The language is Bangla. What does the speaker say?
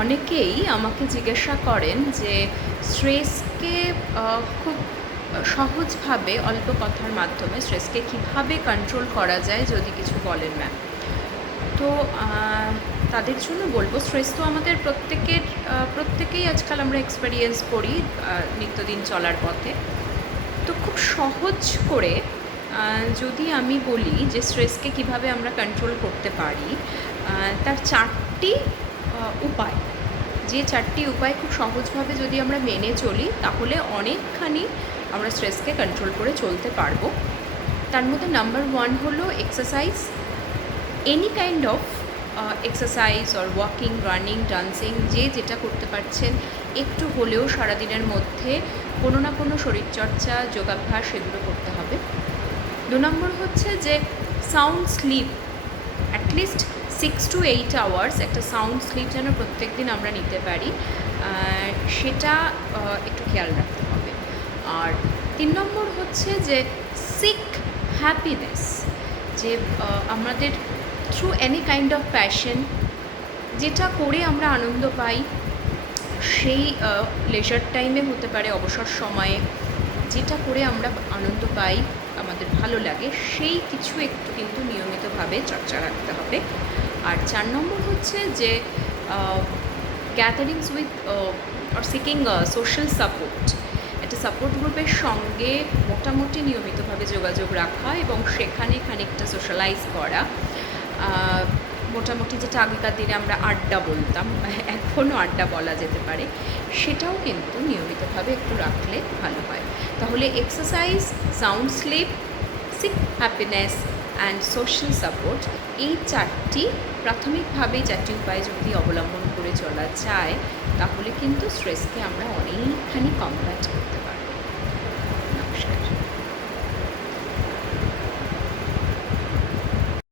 অনেকেই আমাকে জিজ্ঞাসা করেন যে স্ট্রেসকে খুব সহজভাবে অল্প কথার মাধ্যমে স্ট্রেসকে কীভাবে কন্ট্রোল করা যায় যদি কিছু বলেন ম্যাম। তো তাদের জন্য বলবো, স্ট্রেস তো আমাদের প্রত্যেকেই আজকাল আমরা এক্সপেরিয়েন্স করি নিত্যদিন চলার পথে। তো খুব সহজ করে যদি আমি বলি যে স্ট্রেসকে কিভাবে আমরা কন্ট্রোল করতে পারি, তার চারটি উপায়, যে চারটি উপায় খুব সহজভাবে যদি আমরা মেনে চলি তাহলে অনেকখানি আমরা স্ট্রেসকে কন্ট্রোল করে চলতে পারবো। তার মধ্যে নাম্বার 1 হলো exercise. Any kind of exercise or walking, running, dancing, যে যেটা করতে পারছেন একটু হলেও সারাদিনের মধ্যে কোনো না কোনো শরীরচর্চা, যোগাভ্যাস এগুলো করতে হবে। 2 নম্বর হচ্ছে যে sound sleep, at least 6 to 8 hours একটা সাউন্ড স্লিপ যেন প্রত্যেক দিন আমরা নিতে পারি, সেটা একটু খেয়াল রাখতে হবে। আর 3 নম্বর হচ্ছে যে সিক হ্যাপিনেস, যে আমাদের through any kind of passion, যেটা করে আমরা আনন্দ পাই, সেই লেজার টাইমে হতে পারে, অবসর সময়ে যেটা করে আমরা আনন্দ পাই, আমাদের ভালো লাগে, সেই কিছু একটু কিন্তু নিয়মিতভাবে চর্চা রাখতে হবে। আর 4 নম্বর হচ্ছে যে gatherings with or seeking social support, একটা সাপোর্ট গ্রুপের সঙ্গে মোটামুটি নিয়মিতভাবে যোগাযোগ রাখা এবং সেখানে খানিকটা সোশ্যালাইজ করা। মোটামুটি যেটা আগেকার দিনে আমরা আড্ডা বলতাম, এখনও আড্ডা বলা যেতে পারে, সেটাও কিন্তু নিয়মিতভাবে একটু রাখলে ভালো হয়। তাহলে exercise, sound sleep, seek happiness and social support, এই প্রাথমিকভাবেই চারটি উপায় যদি অবলম্বন করে চলা যায় তাহলে কিন্তু স্ট্রেসকে আমরা অনেকখানি কমব্যাট করতে পারি।